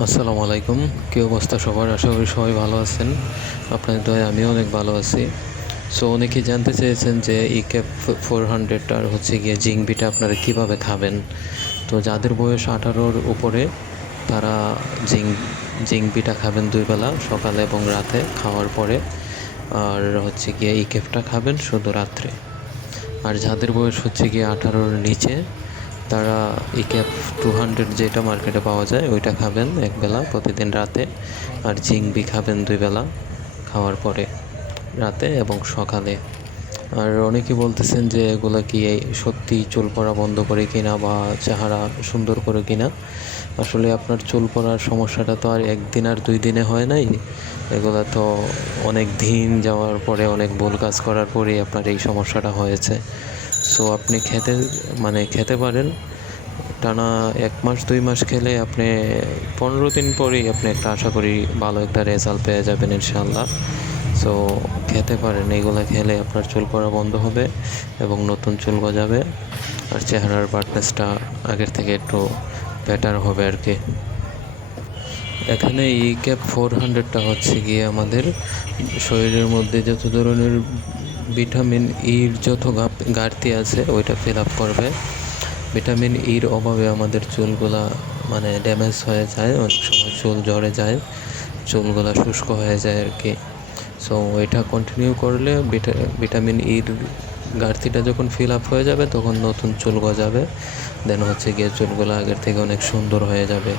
আসসালামু আলাইকুম। কী অবস্থা সবার? আশা করি সবাই ভালো আছেন। আপনাদের দয় আমিও অনেক ভালো আছি। সো অনেকেই জানতে চেয়েছেন যে ই ক্যাপ ফোর হান্ড্রেড আর হচ্ছে গিয়ে জিংবিটা আপনারা কীভাবে খাবেন? তো যাদের বয়স আঠারোর উপরে, তারা জিং, জিংবিটা খাবেন দুই বেলা, সকালে এবং রাতে খাওয়ার পরে। আর হচ্ছে গিয়ে ই ক্যাপটা খাবেন শুধু রাত্রে। আর যাদের বয়স হচ্ছে গিয়ে আঠারোর নিচে তারা ই ক্যাপ টু হান্ড্রেড যেটা মার্কেটে পাওয়া যায়, ওইটা খাবেন একবেলা প্রতিদিন রাতে। আর জিংবি খাবেন দুই বেলা খাওয়ার পরে রাতে এবং সকালে। আর অনেকে বলতেছেন যে এগুলো কি সত্যি চুল পড়া বন্ধ করে কিনা বা চেহারা সুন্দর করে কিনা? আসলে আপনার চুল পড়ার সমস্যাটা তো আর একদিন আর দুই দিনে হয় নাই। এগুলা তো অনেক দিন যাওয়ার পরে অনেক ভুল কাজ করার পরেই আপনার এই সমস্যাটা হয়েছে। সো আপনি খেতে মানে খেতে পারেন। টানা এক মাস, দুই মাস খেলে আপনি পনেরো দিন পরেই আপনি একটা, আশা করি ভালো একটা রেজাল্ট পেয়ে যাবেন ইনশাল্লাহ সো খেতে পারেন এইগুলো খেলে আপনার চুল পড়া বন্ধ হবে এবং নতুন চুল গজাবে। আর চেহারার ব্রাইটনেসটা আগের থেকে একটু বেটার হবে আর কি। এখানে ই ক্যাপ ফোর হান্ড্রেডটা হচ্ছে গিয়ে আমাদের শরীরের মধ্যে যত ধরনের ভিটামিন ইর যত ঘাটতি আছে, ওইটা ফিল আপ করবে। ভিটামিন ইর অভাবে আমাদের চুলগুলা মানে ড্যামেজ হয়ে যায়, অনেক সময় চুল ঝরে যায়, চুলগুলা শুষ্ক হয়ে যায় আর কি সো ওইটা কন্টিনিউ করলে ভিটা- ভিটামিন ইর ঘাটতিটা যখন ফিল আপ হয়ে যাবে, তখন নতুন চুল গজাবে। দেন হচ্ছে গিয়ে চুলগুলো আগের থেকে অনেক সুন্দর হয়ে যাবে।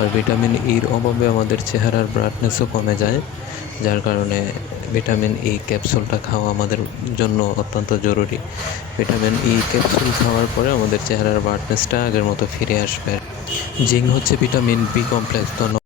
আর ভিটামিন ইর অভাবে আমাদের চেহারার ব্রাইটনেসও কমে যায়, যার কারণে ভিটামিন ই ক্যাপসুলটা খাওয়া আমাদের জন্য অত্যন্ত জরুরি। ভিটামিন ই ক্যাপসুল খাওয়ার পরে আমাদের চেহারার ব্রাইটনেসটা আগের মতো ফিরে আসবে। জিঙ্ক হচ্ছে ভিটামিন বি কমপ্লেক্স ধন্যবাদ